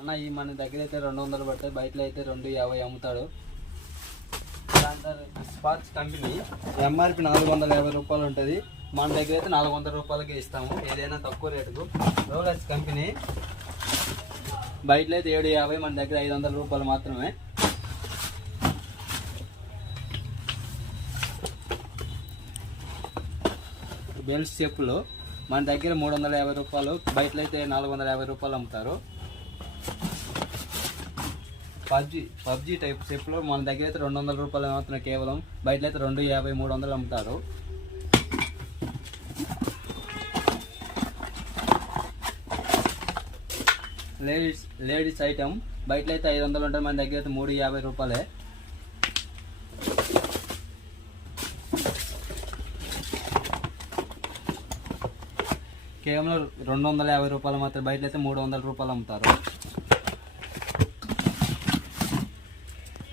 అన్న ఈ మన దగ్గర అయితే 200 పడతాయి, బయటలో అయితే 250 అమ్ముతాడు. స్పార్చ్ కంపెనీ ఎంఆర్పి 450 రూపాయలు ఉంటుంది, మన దగ్గర అయితే 400 రూపాయలకి ఇస్తాము, ఏదైనా తక్కువ రేటుకు. రోలెక్స్ కంపెనీ బయటలో అయితే 750, మన దగ్గర 500 రూపాయలు మాత్రమే. బెల్ట్స్ చెప్పులు మన దగ్గర 350 రూపాయలు, బయటలో అయితే 450 రూపాయలు అమ్ముతారు. పబ్జీ టైప్ చెప్పులు మన దగ్గర అయితే 200 రూపాయలు మాత్రమే కేవలం, బయటలో అయితే 250, 300 అమ్ముతారు. లేడీస్ ఐటమ్ బయటలో అయితే 500 ఉంటుంది, మన దగ్గర అయితే 350 రూపాయలే. కేవలం 250 రూపాయలు మాత్రం, బయటలో అయితే 300 రూపాయలు అమ్ముతారు.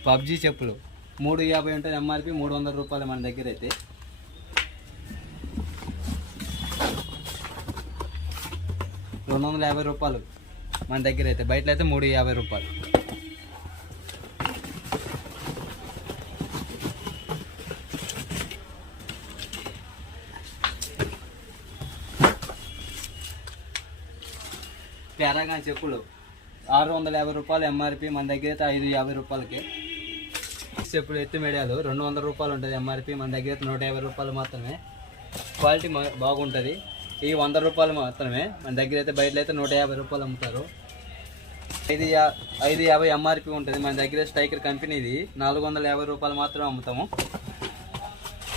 పబ్జీ చెప్పులు 350 ఉంటుంది ఎంఆర్పి, 300 రూపాయలు మన దగ్గర అయితే. రూపాయలు మన దగ్గర అయితే, బయటలో అయితే 350 రూపాయలు. పారాగాన్ చెప్పులు 650 రూపాయలు ఎంఆర్పి, మన దగ్గర అయితే 550 రూపాయలకి. చెప్పులు ఎత్తు మీడియాలు 200 రూపాయలు ఉంటుంది ఎంఆర్పి, మన దగ్గర అయితే 150 రూపాయలు మాత్రమే. క్వాలిటీ బాగుంటుంది. ఈ 100 రూపాయలు మాత్రమే, మన దగ్గర అయితే బయటలో అయితే 150 రూపాయలు అమ్ముతారు. 550 ఎంఆర్పి ఉంటుంది, మన దగ్గర స్ట్రైకర్ కంపెనీది 450 రూపాయలు మాత్రమే అమ్ముతాము.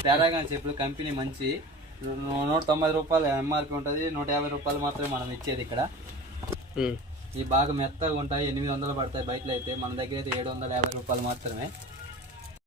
పారాగాన్ చెప్పులు కంపెనీ మంచి 190 రూపాయలు ఎంఆర్పి ఉంటుంది, 150 రూపాయలు మాత్రమే మనం ఇచ్చేది ఇక్కడ. ఈ బాగా మెత్తగా ఉంటాయి, 800 పడతాయి, బయటలో అయితే మన దగ్గర అయితే 750 రూపాయలు మాత్రమే.